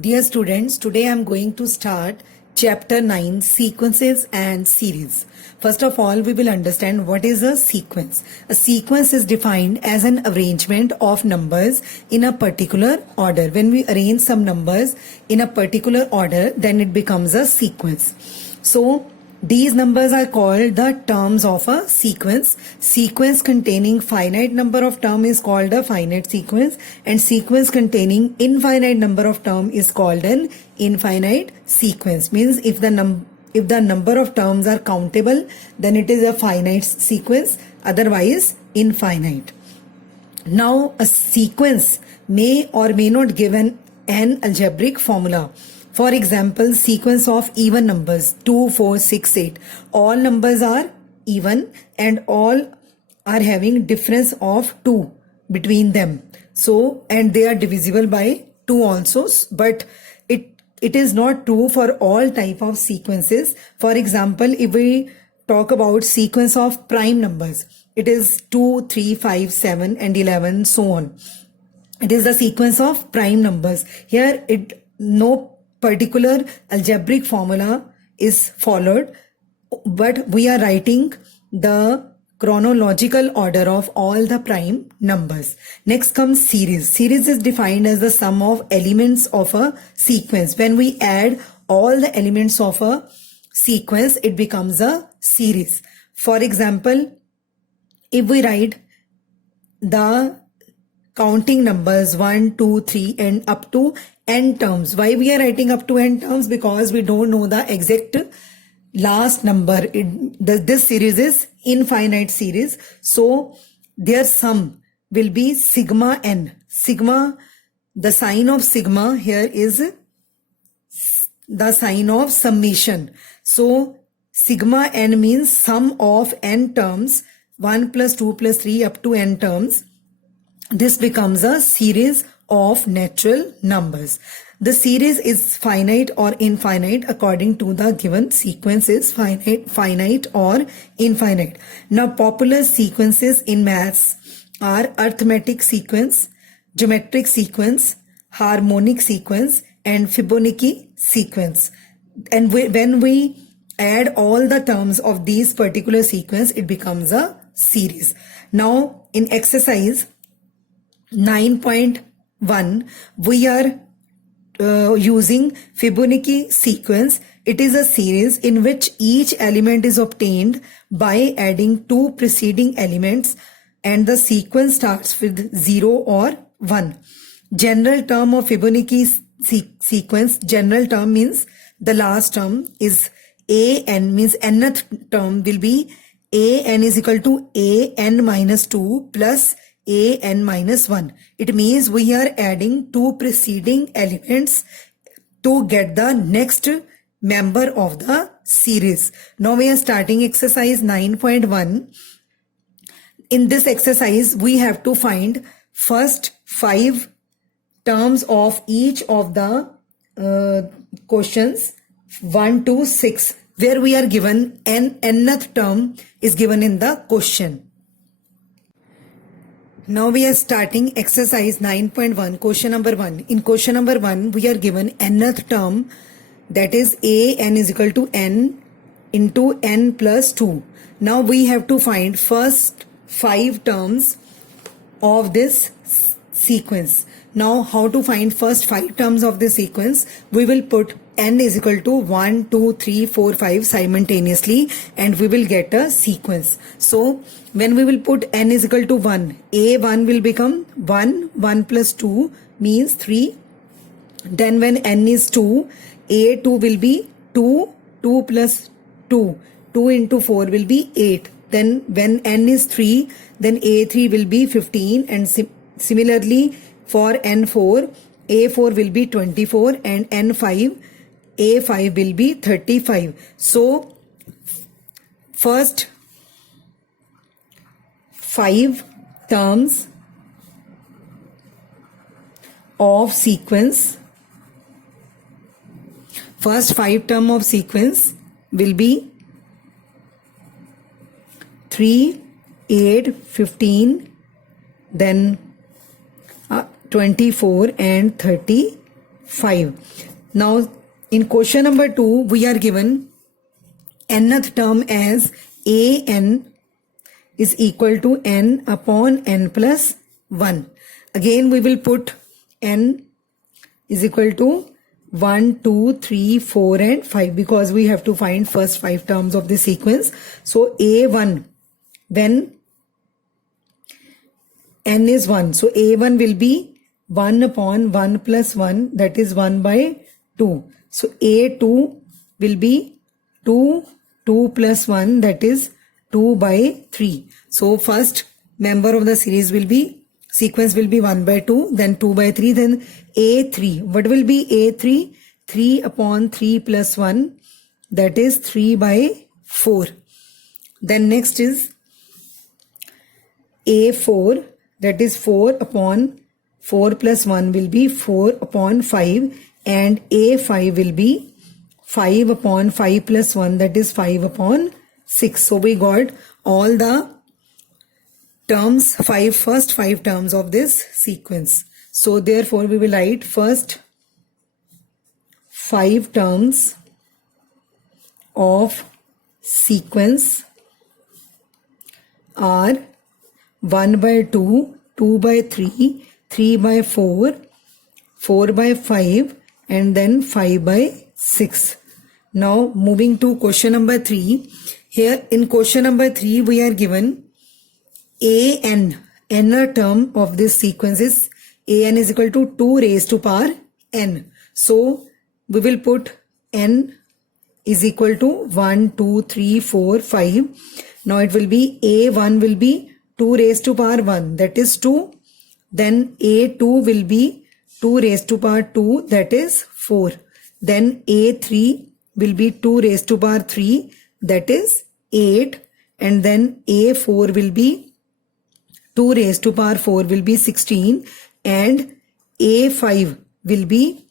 Dear students, today I am going to start chapter 9 sequences and series. First of all, we will understand what is a sequence. A sequence is defined as an arrangement of numbers in a particular order. When we arrange some numbers in a particular order, then it becomes a sequence. So, these numbers are called the terms of a sequence. Sequence containing finite number of term is called a finite sequence, and sequence containing infinite number of term is called an infinite sequence. Means if the number of terms are countable, then it is a finite sequence, otherwise infinite. Now a sequence may or may not give an algebraic formula. For example, sequence of even numbers 2, 4, 6, 8. All numbers are even and all are having difference of 2 between them. So, and they are divisible by 2 also, but it is not true for all type of sequences. For example, if we talk about sequence of prime numbers, it is 2, 3, 5, 7 and 11, so on. It is the sequence of prime numbers. Here no particular algebraic formula is followed, but we are writing the chronological order of all the prime numbers. Next comes series. Series is defined as the sum of elements of a sequence. When we add all the elements of a sequence, it becomes a series. For example, if we write the counting numbers 1, 2, 3 and up to n terms. Why we are writing up to n terms? Because we don't know the exact last number. This series is infinite series. So their sum will be sigma n. Sigma, the sign of sigma here is the sign of summation. So sigma n means sum of n terms, 1 plus 2 plus 3 up to n terms. This becomes a series of natural numbers. The series is finite or infinite according to the given sequence is finite or infinite. Now popular sequences in maths are arithmetic sequence, geometric sequence, harmonic sequence and Fibonacci sequence. And when we add all the terms of these particular sequence, it becomes a series. Now in exercise 9.1, we are using Fibonacci sequence. It is a series in which each element is obtained by adding two preceding elements and the sequence starts with 0 or 1. General term of Fibonacci sequence, general term means the last term is an, means nth term will be an is equal to an minus 2 plus an minus 1. It means we are adding two preceding elements to get the next member of the series. Now we are starting exercise 9.1. In this exercise, we have to find first 5 terms of each of the questions 1 to 6, where we are given nth term is given in the question. Now we are starting exercise 9.1, question number 1. In question number 1, we are given nth term, that is an is equal to n into n plus 2. Now we have to find first 5 terms of this sequence. Now how to find first 5 terms of the sequence? We will put n is equal to 1, 2, 3, 4, 5 simultaneously and we will get a sequence. So when we will put n is equal to 1, a1 will become 1, 1 plus 2 means 3. Then when n is 2, a2 will be 2, 2 plus 2, 2 into 4 will be 8. Then when n is 3, then a3 will be 15 and similarly for n4, a4 will be 24 and n5, a5 will be 35. So first 5 terms of sequence, first 5 term of sequence will be 3, 8, 15, then 24 and 35. 5. Now in question number 2 we are given nth term as an is equal to n upon n plus 1. Again we will put n is equal to 1, 2, 3, 4 and 5 because we have to find first 5 terms of the sequence. So a1 when n is 1. So a1 will be 1 upon 1 plus 1, that is 1 by 2. So a2 will be 2 plus 1, that is 2 by 3. So first member of the series will be, sequence will be 1 by 2, then 2 by 3, then a3. What will be a3? 3 upon 3 plus 1, that is 3 by 4. Then next is a4, that is 4 upon 4 plus 1 will be 4 upon 5, and a5 will be 5 upon 5 plus 1, that is 5 upon 6. So we got all the terms, first 5 terms of this sequence. So therefore we will write first 5 terms of sequence are 1 by 2, 2 by 3, 3 by 4, 4 by 5 and then 5 by 6. Now moving to question number 3. Here in question number 3 we are given nth term of this sequence is an is equal to 2 raised to power n. So we will put n is equal to 1, 2, 3, 4, 5. Now it will be a1 will be 2 raised to power 1, that is 2. Then a2 will be 2 raised to power 2, that is 4. Then a3 will be 2 raised to power 3, that is 8. And then a4 will be 2 raised to power 4 will be 16. And a5 will be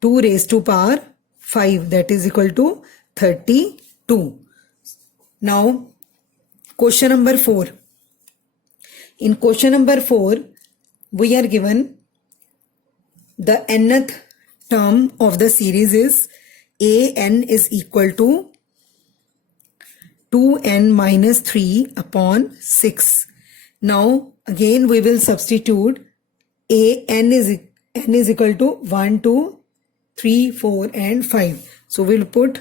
2 raised to power 5, that is equal to 32. Now question number 4. In question number 4 we are given the nth term of the series is an is equal to 2n minus 3 upon 6. Now again we will substitute n is equal to 1, 2, 3, 4 and 5. So we'll put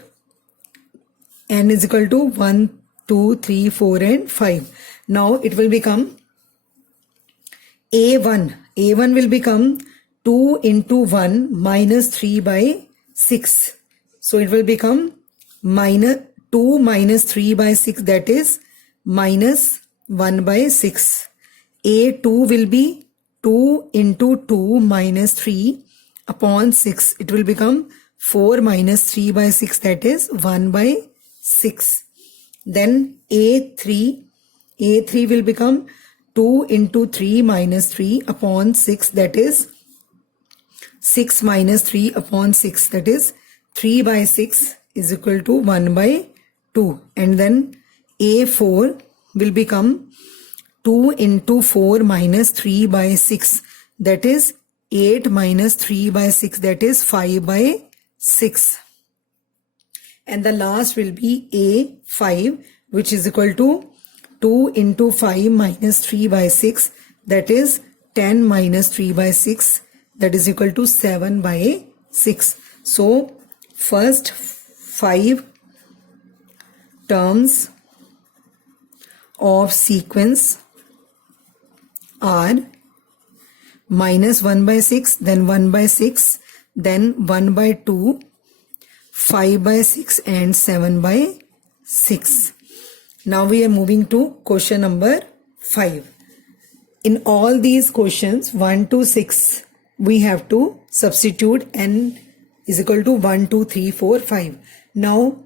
n is equal to 1, 2, 3, 4 and 5. Now it will become a1 will become 2 into 1 minus 3 by 6. So it will become minus 2 minus 3 by 6, that is minus 1 by 6. a2 will be 2 into 2 minus 3 upon 6. It will become 4 minus 3 by 6, that is 1 by 6. Then a3 will become 2 into 3 minus 3 upon 6, that is 6 minus 3 upon 6, that is 3 by 6 is equal to 1 by 2. And then a4 will become 2 into 4 minus 3 by 6, that is 8 minus 3 by 6, that is 5 by 6. And the last will be a5, which is equal to 2 into 5 minus 3 by 6, that is 10 minus 3 by 6, that is equal to 7 by 6. So first 5 terms of sequence are minus 1 by 6, then 1 by 6, then 1 by 2, 5 by 6 and 7 by 6. Now we are moving to question number 5. In all these questions 1 to 6 we have to substitute n is equal to 1, 2, 3, 4, 5. Now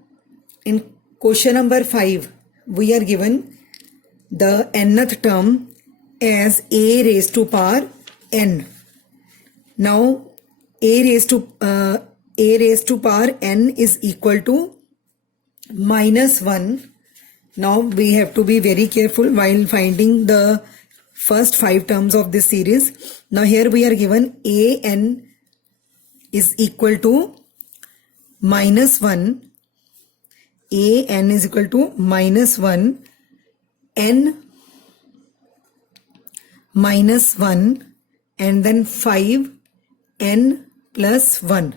in question number 5 we are given the nth term as a raised to power n. Now a raised to power n is equal to minus 1. Now we have to be very careful while finding the first 5 terms of this series. Now here we are given an is equal to minus 1, a n is equal to minus 1, n minus 1, and then 5 n plus 1.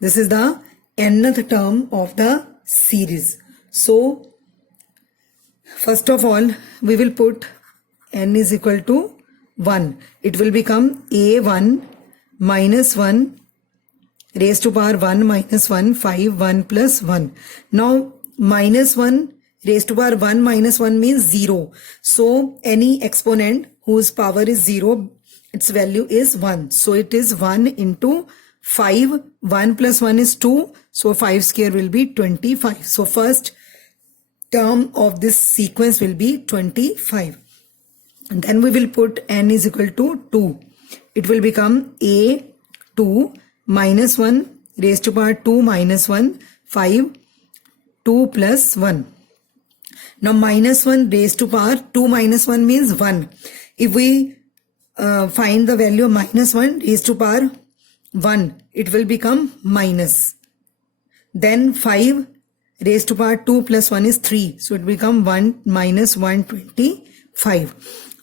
This is the nth term of the series. So first of all we will put n is equal to 1. It will become a1 minus 1 raised to power 1 minus 1, 5, 1 plus 1. Now minus 1 raised to power 1 minus 1 means 0. So any exponent whose power is 0, its value is 1. So it is 1 into 5. 1 plus 1 is 2. So 5 square will be 25. So first term of this sequence will be 25. And then we will put n is equal to 2. It will become a2 minus 1 raised to power 2 minus 1, 5, 2 plus 1. Now minus 1 raised to power 2 minus 1 means 1. If we find the value of minus 1 raised to power 1, it will become minus. Then 5 raised to power 2 plus 1 is 3. So it will become 1 minus 125.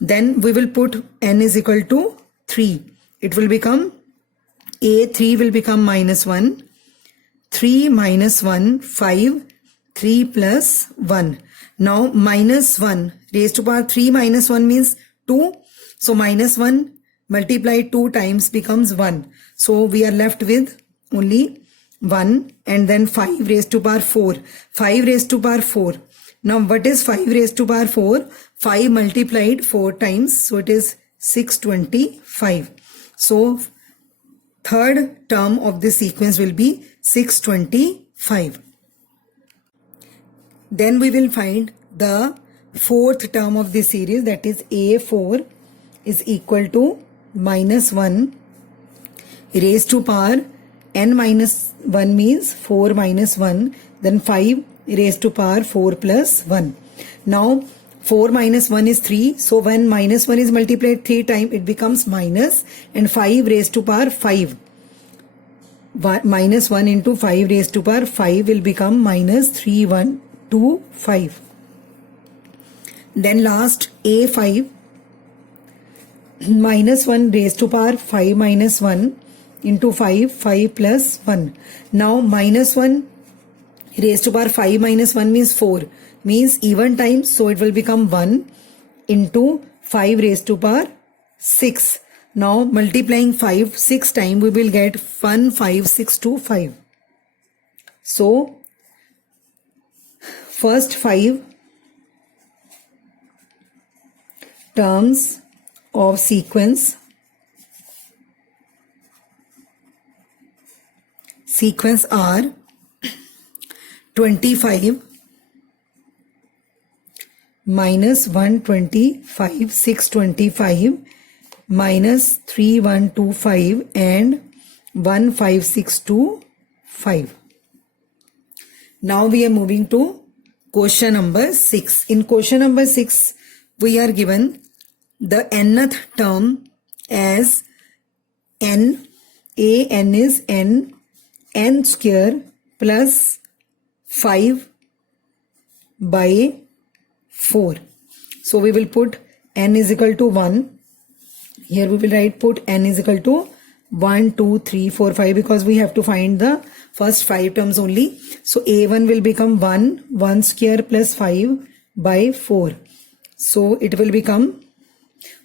Then we will put n is equal to 3. It will become a3 will become minus 1. 3 minus 1, 5, 3 plus 1. Now minus 1 raised to power 3 minus 1 means 2. So minus 1 multiplied 2 times becomes 1. So we are left with only 1, and then 5 raised to power 4. 5 raised to power 4. Now what is 5 raised to power 4? 5 multiplied 4 times. So it is 625. So third term of this sequence will be 625. Then we will find the fourth term of this series, that is a4 is equal to minus 1 raised to power n minus 1 means 4 minus 1, then 5 raised to power 4 plus 1. Now 4 minus 1 is 3. So when minus 1 is multiplied 3 times, it becomes minus, and 5 raised to power 5. Minus 1 into 5 raised to power 5 will become minus 3125. Then last a5 minus 1 raised to power 5 minus 1 into 5, 5 plus 1. Now minus 1 raised to power 5 minus 1 means 4, means even times, so it will become 1 into 5 raised to power 6. Now multiplying 5 6 times, we will get 15625. So first 5 terms of sequence are 25 minus 125, 625 minus 3125 and 15625. Now we are moving to question number 6. In question number 6, we are given the nth term as n. An is n square plus 5 by 4. So we will put n is equal to 1. Here we will put n is equal to 1, 2, 3, 4, 5, because we have to find the first 5 terms only. So a1 will become 1 square plus 5 by 4. So it will become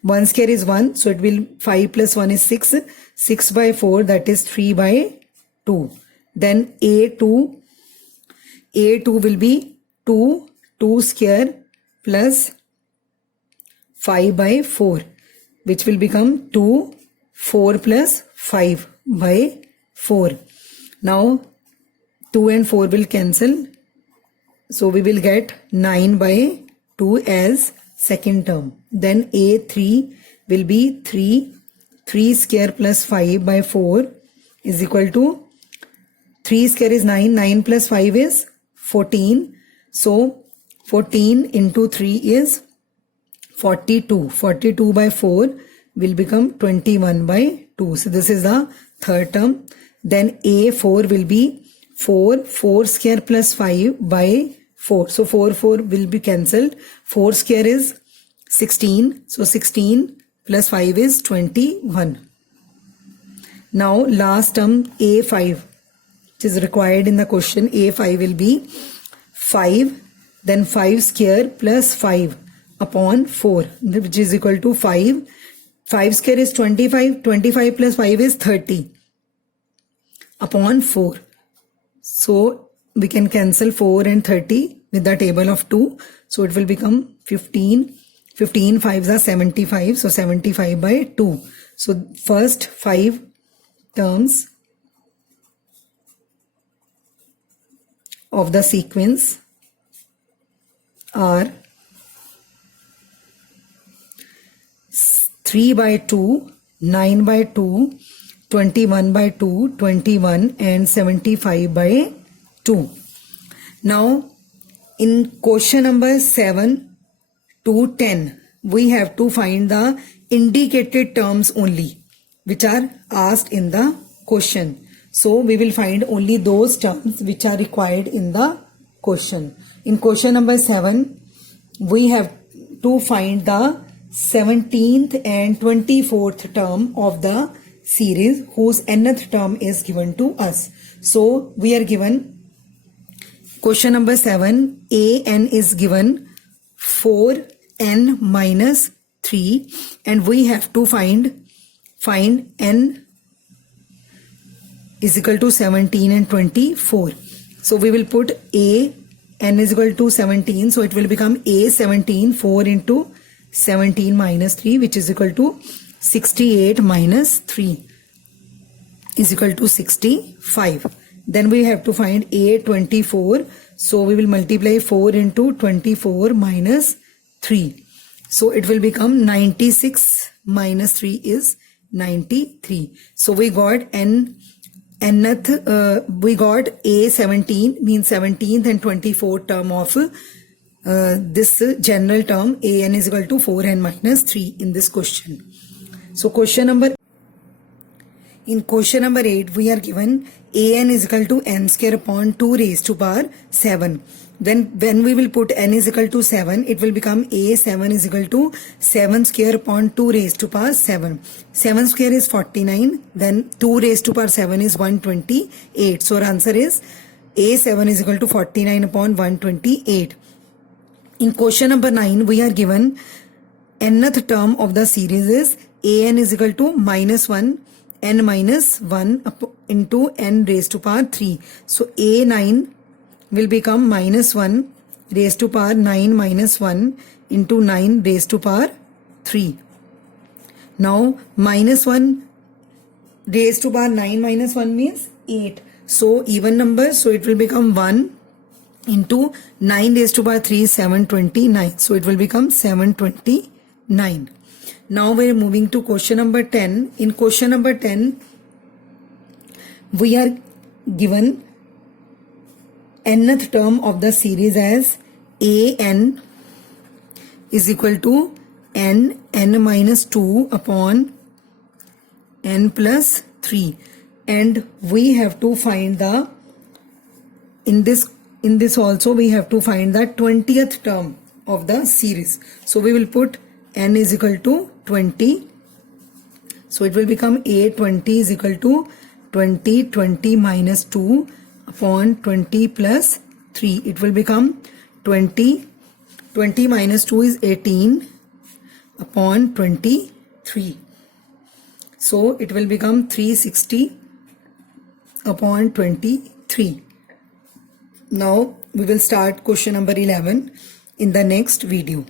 1 square is 1. So it will 5 plus 1 is 6. 6 by 4, that is 3 by 2. Then a2 will be 2 square plus 5 by 4, which will become 2, 4 plus 5 by 4. Now 2 and 4 will cancel. So we will get 9 by 2 as second term. Then a3 will be 3 square plus 5 by 4 is equal to 3 square is 9, 9 plus 5 is 14. So 14 into 3 is 42. 42 by 4 will become 21 by 2. So this is the third term. Then A4 will be 4 square plus 5 by 4. So 4 will be cancelled. 4 square is 16. So 16 plus 5 is 21. Now last term A5, which is required in the question. A5 will be 5, then 5 square plus 5 upon 4, which is equal to 5. 5 square is 25. 25 plus 5 is 30 upon 4. So we can cancel 4 and 30 with the table of 2. So it will become 15. 15 5s are 75. So 75 by 2. So first 5 terms of the sequence are 3 by 2, 9 by 2, 21 by 2, 21 and 75 by 2. Now in question number 7 to 10, we have to find the indicated terms only which are asked in the question. So we will find only those terms which are required in the question. In question number 7, we have to find the 17th and 24th term of the series whose nth term is given to us. So we are given question number 7, an is given 4n minus 3 and we have to find n is equal to 17 and 24. So we will put n is equal to 17. So it will become A17, 4 into 17 minus 3, which is equal to 68 minus 3 is equal to 65. Then we have to find A24. So we will multiply 4 into 24 minus 3. So it will become 96 minus 3 is 93. So we got we got A17 means 17th and 24th term of this general term an is equal to 4n minus 3 in this question. So in question number 8, we are given an is equal to n square upon 2 raised to power 7. When we will put n is equal to 7, it will become a7 is equal to 7 square upon 2 raised to power 7. 7 square is 49. Then 2 raised to power 7 is 128. So our answer is a7 is equal to 49 upon 128. In question number 9, we are given nth term of the series is an is equal to minus 1 n minus 1 into n raised to power 3. So a9 will become minus 1 raised to power 9 minus 1 into 9 raised to power 3. Now minus 1 raised to power 9 minus 1 means 8. So even number, so it will become 1 into 9 raised to power 3 is 729. So it will become 729. Now we are moving to question number 10. In question number 10, we are given nth term of the series as an is equal to n minus 2 upon n plus 3, and we have to find the in this also we have to find the 20th term of the series. So we will put n is equal to 20. So it will become a20 is equal to 20 minus 2 upon 20 plus 3. It will become 20 minus 2 is 18 upon 23. So it will become 360 upon 23. Now we will start question number 11 in the next video.